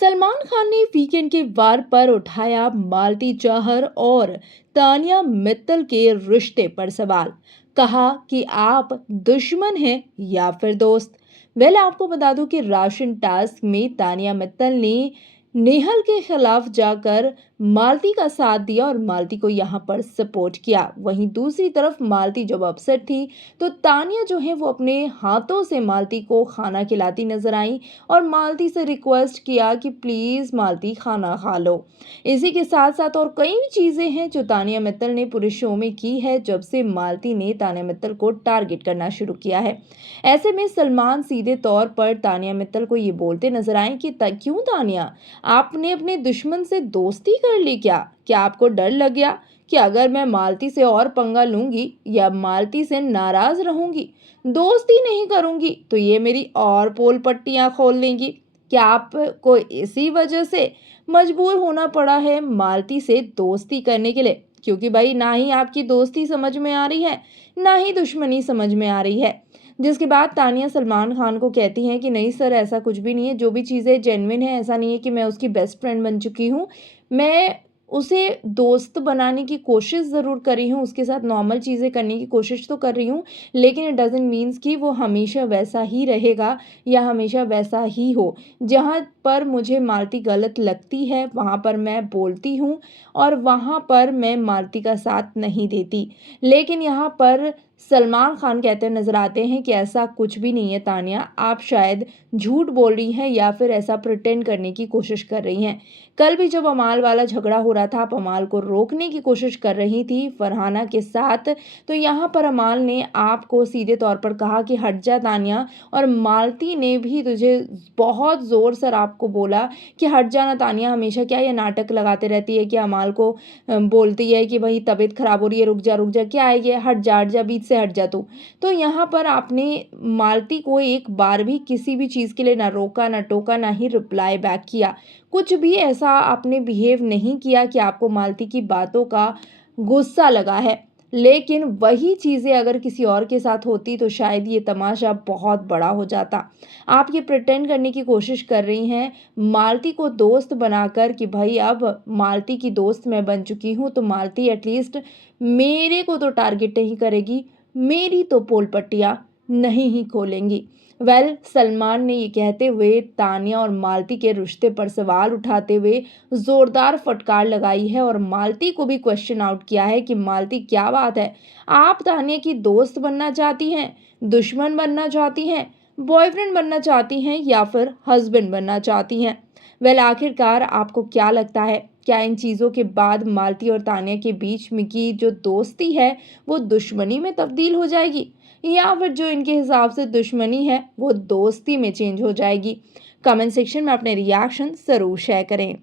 सलमान खान ने वीकेंड के वार पर उठाया मालती चाहर और तानिया मित्तल के रिश्ते पर सवाल। कहा कि आप दुश्मन हैं या फिर दोस्त। आपको बता दूं कि राशन टास्क में तानिया मित्तल ने नेहल के खिलाफ जाकर मालती का साथ दिया और मालती को यहाँ पर सपोर्ट किया। वहीं दूसरी तरफ मालती जब अपसेट थी तो तानिया जो है वो अपने हाथों से मालती को खाना खिलाती नजर आई और मालती से रिक्वेस्ट किया कि प्लीज मालती खाना खा लो। इसी के साथ साथ और कई चीजें हैं जो तानिया मित्तल ने पूरे शो में की है जब से मालती ने तानिया मित्तल को टारगेट करना शुरू किया है। ऐसे में सलमान सीधे तौर पर तानिया मित्तल को ये बोलते नजर आए कि क्यों तानिया, आपने अपने दुश्मन से दोस्ती कर ली क्या? क्या आपको डर लग गया कि अगर मैं मालती से और पंगा लूंगी या मालती से नाराज रहूंगी, दोस्ती नहीं करूंगी तो ये मेरी और पोल पट्टियां खोल देंगी? क्या आपको इसी वजह से मजबूर होना पड़ा है मालती से दोस्ती करने के लिए? क्योंकि भाई ना ही आपकी दोस्ती समझ में आ रही है, ना ही दुश्मनी समझ में आ रही है। जिसके बाद तानिया सलमान खान को कहती हैं कि नहीं सर, ऐसा कुछ भी नहीं है, जो भी चीज़ें जेन्युइन है, ऐसा नहीं है कि मैं उसकी बेस्ट फ्रेंड बन चुकी हूँ। मैं उसे दोस्त बनाने की कोशिश ज़रूर करी हूँ, उसके साथ नॉर्मल चीज़ें करने की कोशिश तो कर रही हूँ, लेकिन इट डज़न्ट मीन्स कि वो हमेशा वैसा ही रहेगा या हमेशा वैसा ही हो। जहाँ पर मुझे मालती गलत लगती है वहाँ पर मैं बोलती हूँ और वहाँ पर मैं मालती का साथ नहीं देती। लेकिन यहाँ पर सलमान खान कहते नजर आते हैं कि ऐसा कुछ भी नहीं है तानिया, आप शायद झूठ बोल रही हैं या फिर ऐसा प्रिटेंड करने की कोशिश कर रही हैं। कल भी जब अमाल वाला झगड़ा हो रहा था, आप अमाल को रोकने की कोशिश कर रही थी फरहाना के साथ, तो यहाँ पर अमाल ने आपको सीधे तौर पर कहा कि हट जा तानिया, और मालती ने भी तुझे बहुत जोर से आपको बोला कि हट जाना तानिया, हमेशा क्या ये नाटक लगाते रहती है कि अमाल को बोलती है कि भाई तबीयत खराब हो रही है, रुक जा, क्या है ये, हट जा बीच से हट जा तू। तो यहाँ पर आपने मालती को एक बार भी किसी भी चीज़ के लिए ना रोका, ना टोका, ना ही रिप्लाई बैक किया। कुछ भी ऐसा आपने बिहेव नहीं किया कि आपको मालती की बातों का गुस्सा लगा है। लेकिन वही चीज़ें अगर किसी और के साथ होती तो शायद ये तमाशा बहुत बड़ा हो जाता। आप ये प्रिटेंड करने की कोशिश कर रही हैं मालती को दोस्त बनाकर कि भाई अब मालती की दोस्त मैं बन चुकी हूँ तो मालती एटलीस्ट मेरे को तो टारगेट नहीं करेगी, मेरी तो पोल पट्टियाँ नहीं ही खोलेंगी। सलमान ने ये कहते हुए तानिया और मालती के रिश्ते पर सवाल उठाते हुए जोरदार फटकार लगाई है और मालती को भी क्वेश्चन आउट किया है कि मालती क्या बात है, आप तानिया की दोस्त बनना चाहती हैं, दुश्मन बनना चाहती हैं, बॉयफ्रेंड बनना चाहती हैं या फिर हस्बैंड बनना चाहती हैं? आखिरकार आपको क्या लगता है, क्या इन चीज़ों के बाद मालती और तानिया के बीच में की जो दोस्ती है वो दुश्मनी में तब्दील हो जाएगी, या फिर जो इनके हिसाब से दुश्मनी है वो दोस्ती में चेंज हो जाएगी? कमेंट सेक्शन में अपने रिएक्शन ज़रूर शेयर करें।